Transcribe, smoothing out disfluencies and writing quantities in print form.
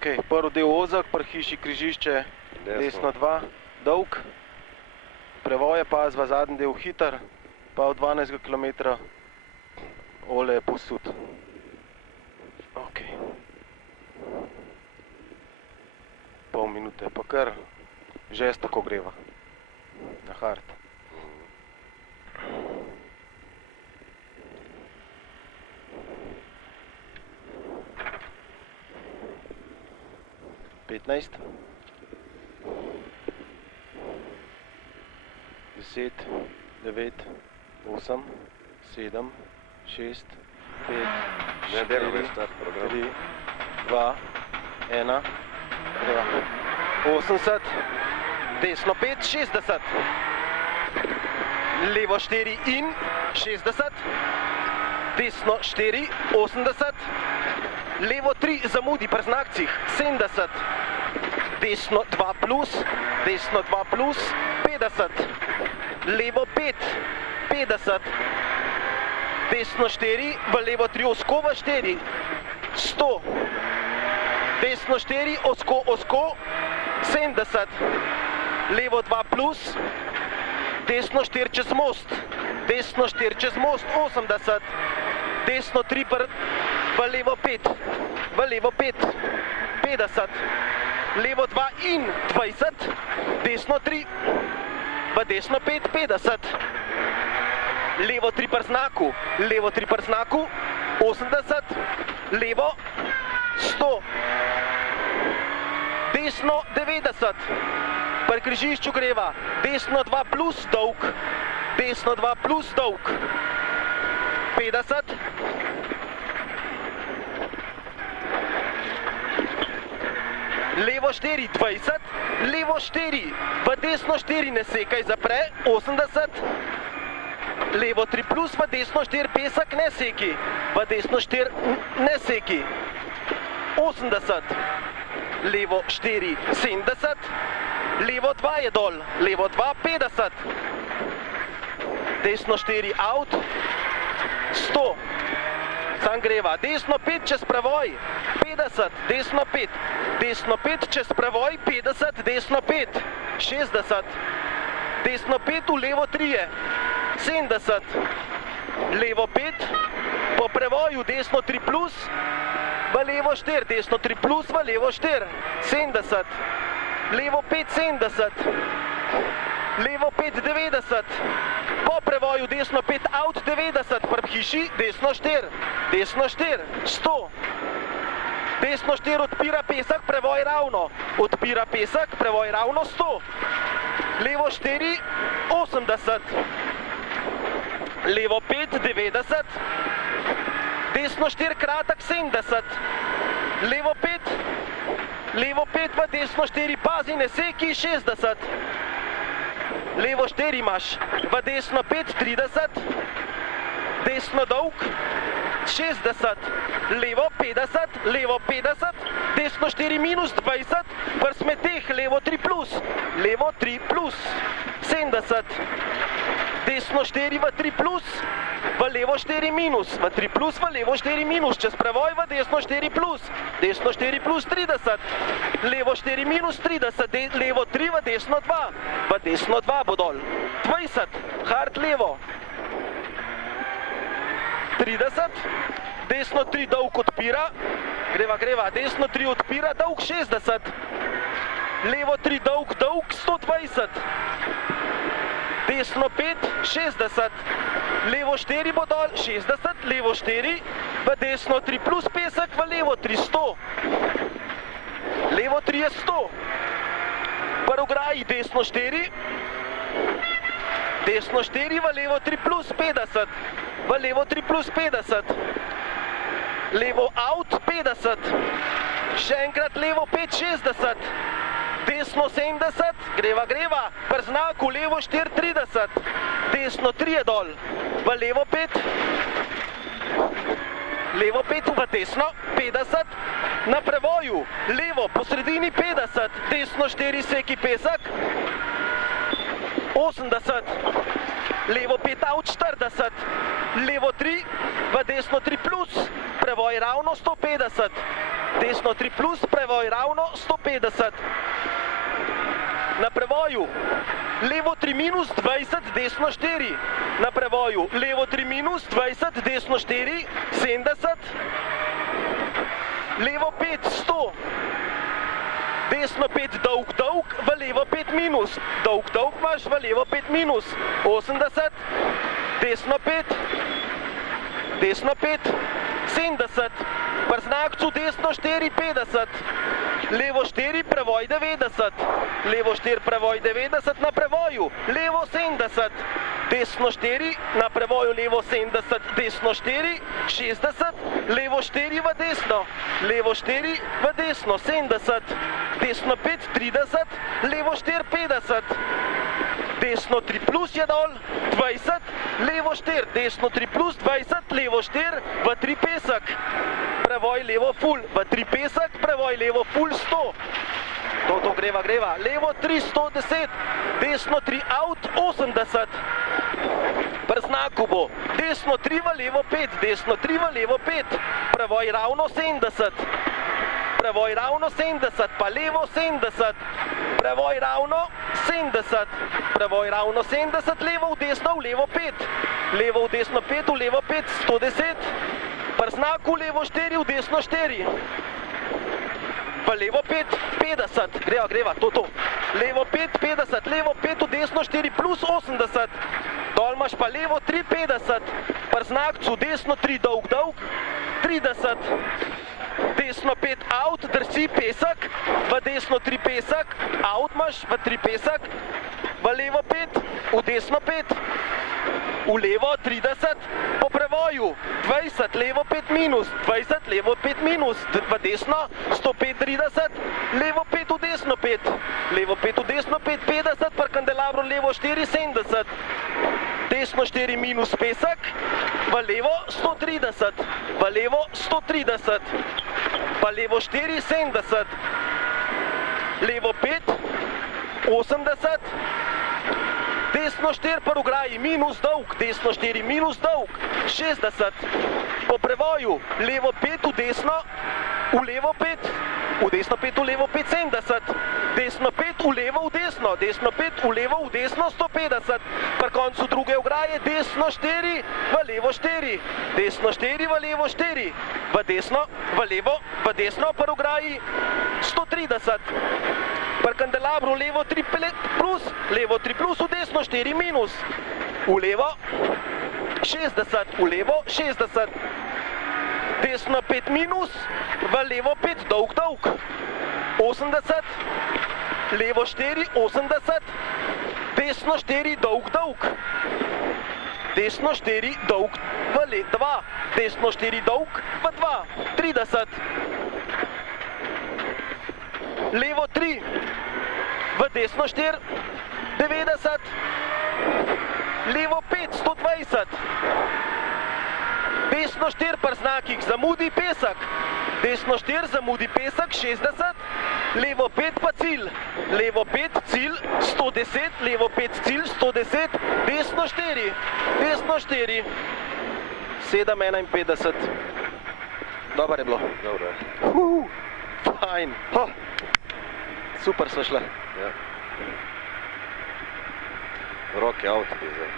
Ok, prvi del ozek, pri hiši križišče desno 2, dolg. Prevoje pazva, zadnji del hiter, pa v 12 km ole je posud. Ok. Pol minute pa kar žest tako greva. Na hard. Petnajst. 10, 9, 8, 7, 6, 5, 4, 3, 2, 1, 80, desno 5, 60, levo 4 in 60, desno 4, 80, levo 3 zamudi pri znakcih 70, desno 2 plus, 50, levo 5, 50, desno 4, v levo 3 osko v 4, 100, desno 4, osko, 70, levo 2 plus, desno 4 čez most, 80, desno 3 v levo 5, 50, levo 2 in 20, desno 3, v desno 5, 50, levo 3 pri znaku, 80, levo 100, desno 90, pri križišču greva, desno 2 plus dolg, 50, levo 4, 20, levo 4, v desno 4 ne sekaj zapre, 80, levo 3 plus, v desno 4 pesek ne seki, v desno 4 ne seki, 80, levo 4, 70, levo 2 je dol, levo 2, 50, desno 4 out, 100, sam greva, desno 5 čez pravoj, 50, desno 5, desno 5 čez pravoj, 50, desno 5, 60, desno 5 v levo 3, 70, levo 5, po prevoju desno 3 plus, v levo 4, desno 3 plus, v levo 4, 70, levo 5, 70, levo 5, 90, po prevoju desno 5 out, 90, pri hiši, desno 4, 100, desno 4 odpira pesek, prevoj ravno, odpira pesek, prevoj ravno, 100, levo 4, 80, levo 5, 90, desno 4 kratek, 70, levo 5, v desno 4 pazi, ne seki, 60, levo 4 imaš, v desno 5, 30, desno dolg, 60, levo 50, desno 4 minus 20, pri smeteh, levo 3 plus, 70, desno 4 v 3 plus, v levo 4 minus, v 3 plus, v levo 4 minus, čez prevoj v desno 4 plus, 30, levo 4 minus 30, levo 3 v desno 2, bo dol, 20, hard levo, 30, desno 3 dolg odpira, greva, desno 3 odpira, dolg 60, levo 3 dolg, 120, desno 5, 60, levo 4 bo dol, 60, levo 4, v desno 3 plus pesek, v levo 3, 100, levo 3 je 100, pri ograji desno 4, v levo 3 plus 50, v levo 3 plus 50, levo out 50, še enkrat levo 5, 60, desno 70, greva, pri znaku levo 4, 30, desno 3 je dol, v levo 5, v desno 50, na prevoju, levo po sredini 50, desno 4 seki pesek, 80, levo 5 out 40, levo 3, v desno 3 plus, prevoj ravno 150, desno 3 plus, prevoj ravno 150. Na prevoju levo 3 minus 20, desno 4. Na prevoju levo 3 minus 20, desno 4, 70. Levo 5, 100. Desno 5, dolg, dolg, v levo 5 minus. Dolg, dolg imaš, v levo 5 minus. 80. Desno 5. Desno 5. 70. Pri znakcu desno 4, 50. Levo 4, prevoj 90. Levo 4, prevoj 90 na prevoju. Levo 70. Desno 4, na prevoju levo 70, desno 4, 60. Levo 4 v desno. Levo 4 v desno, 70. Desno 5, 30. Levo 4, 50. Desno 3 plus je dol, 20. Levo 4, desno 3 plus, 20. Levo 4 v 3 pesek. Prevoj levo full, v 3 pesek, prevoj levo full 100. To greva. Levo 3, 110. Desno 3 out, 80. Pri znaku bo desno 3 v levo 5, desno 3 v levo 5. Prevoj ravno 70. Prevoj ravno 70, pa levo 70. Prevoj ravno 70. Prevoj ravno 70, levo v desno, v levo 5. Levo v desno 5, v levo 5, 110. Pri znaku levo 4, v desno 4. V levo 5, 50. Greva, to. Levo 5, 50. Levo 5, v desno 4 plus 80. Dol imaš pa levo 3, 50. Pri znakcu desno 3, dolg, dolg, 30. Desno 5 out, drsi pesek, v desno 3 pesek, out imaš, v 3 pesek, v levo 5, v desno 5, v levo 30, po prevoju 20, levo 5 minus, 20, levo 5 minus, v desno 105, 30, levo 5 v desno 5, levo 5 v desno 5, 50, pri kandelabru levo 4, 70, desno 4 minus pesek, v levo 130, v levo 130, pa levo 4, 70, levo 5, 80, desno 4 pa ograji, minus dolg, desno 4 minus dolg, 60, po prevoju, levo 5 v desno, v levo 5, v desno 5, v levo 5, 70, desno 5 v levo v desno, desno 5 v levo v desno, 150, pri koncu druge ograje, desno 4 v levo 4, desno 4 v levo 4, v desno, v levo, v desno, pri ograji, 130, pri kandelabru levo 3 plus, levo 3 plus, v desno 4 minus, v levo 60, v levo 60, desno 5 minus, v levo 5 dolg, dolg, 80, levo 4, 80, desno 4 dolg, dolg, desno 4 dolg, v 2, desno 4 dolg, v 2, 30, levo 3, v desno 4, 90, levo 5, 120, desno 4 pri znakih zamudi pesek, desno 4 zamudi pesek, 60, levo 5 pa cilj, levo 5 cilj, 110, levo 5 cilj, 110, desno 4, 7,51. Dobro je bilo. Dobro je. Fajn. Super so šle. Ja. Roke out je zdaj.